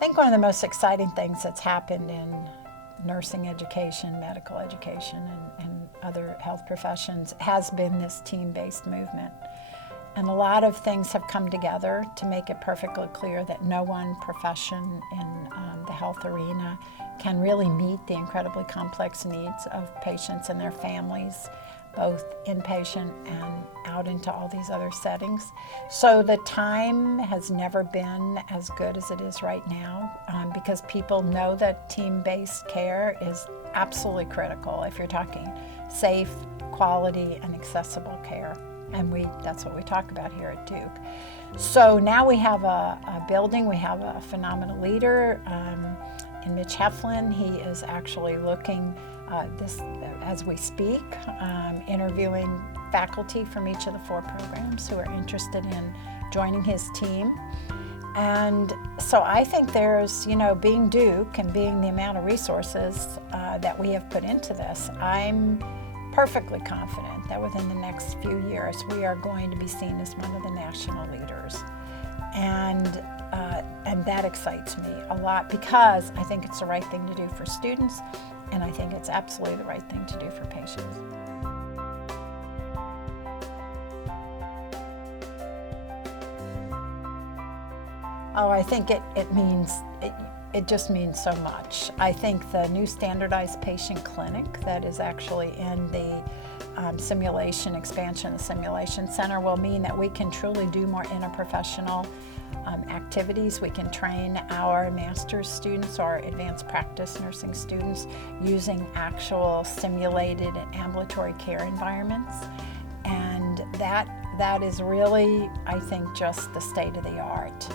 think one of the most exciting things that's happened in nursing education, medical education, and other health professions has been this team-based movement. And a lot of things have come together to make it perfectly clear that no one profession in the health arena can really meet the incredibly complex needs of patients and their families, both inpatient and out into all these other settings. So the time has never been as good as it is right now because people know that team-based care is absolutely critical if you're talking safe, quality, and accessible care. And that's what we talk about here at Duke. So now we have a building, we have a phenomenal leader in Mitch Heflin. He is actually looking as we speak, interviewing faculty from each of the 4 programs who are interested in joining his team. And so I think there's, being Duke and being the amount of resources that we have put into this, I'm perfectly confident that within the next few years we are going to be seen as one of the national leaders. And that excites me a lot because I think it's the right thing to do for students, and I think it's absolutely the right thing to do for patients. Oh, I think it just means so much. I think the new standardized patient clinic that is actually in the expansion of the simulation center will mean that we can truly do more interprofessional activities. We can train our master's students or advanced practice nursing students using actual simulated and ambulatory care environments. And that is really, I think, just the state of the art.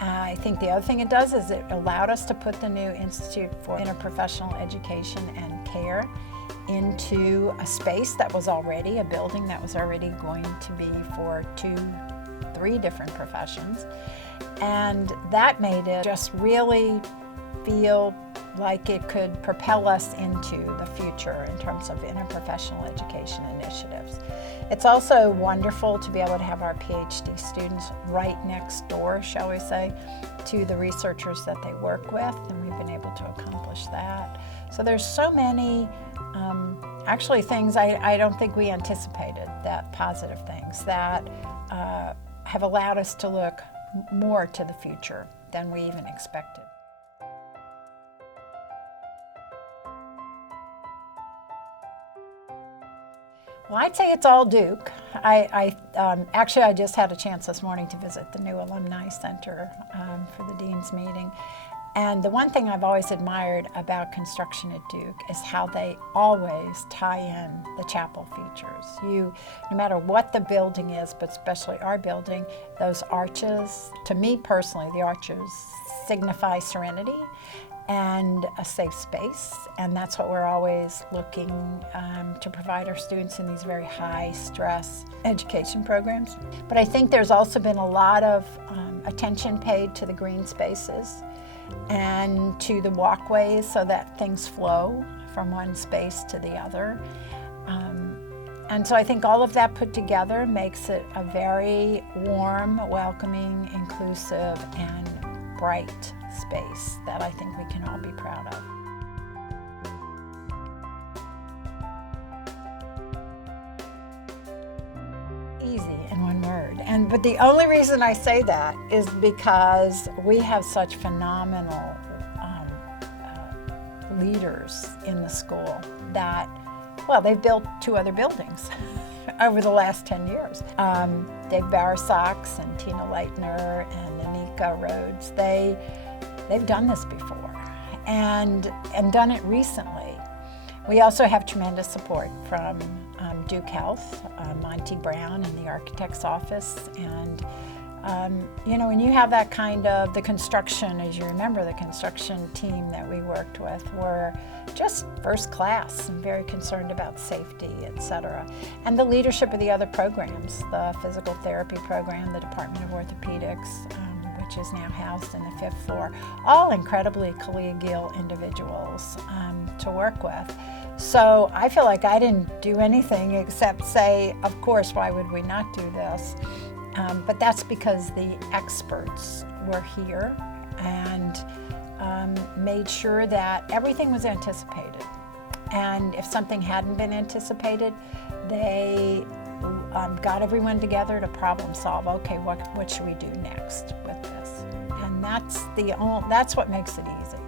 I think the other thing it does is it allowed us to put the new Institute for Interprofessional Education and Care into a space that was already, a building that was already going to be for 2-3 different professions. And that made it just really feel like it could propel us into the future in terms of interprofessional education initiatives. It's also wonderful to be able to have our PhD students right next door, shall we say, to the researchers that they work with, and we've been able to accomplish that. So there's so many actually things I don't think we anticipated, that positive things that have allowed us to look more to the future than we even expected. Well, I'd say it's all Duke. Actually, I just had a chance this morning to visit the new Alumni Center for the Dean's meeting. And the one thing I've always admired about construction at Duke is how they always tie in the chapel features. No matter what the building is, but especially our building, those arches, to me personally, the arches signify serenity and a safe space, and that's what we're always looking to provide our students in these very high-stress education programs. But I think there's also been a lot of attention paid to the green spaces and to the walkways so that things flow from one space to the other. And so I think all of that put together makes it a very warm, welcoming, inclusive, and bright space that I think we can all be proud of. Easy in one word. But the only reason I say that is because we have such phenomenal leaders in the school that, they've built 2 other buildings over the last 10 years. Dave Barasox and Tina Leitner and Anika Rhodes, they've done this before and done it recently. We also have tremendous support from Duke Health, Monty Brown in the architect's office, and when you have that kind of, the construction, as you remember, the construction team that we worked with were just first class and very concerned about safety, et cetera. And the leadership of the other programs, the physical therapy program, the Department of Orthopedics, which is now housed in the 5th floor, all incredibly collegial individuals to work with. So I feel like I didn't do anything except say, of course, why would we not do this? But that's because the experts were here and made sure that everything was anticipated. And if something hadn't been anticipated, they got everyone together to problem solve. Okay, what should we do next with this? And that's what makes it easy.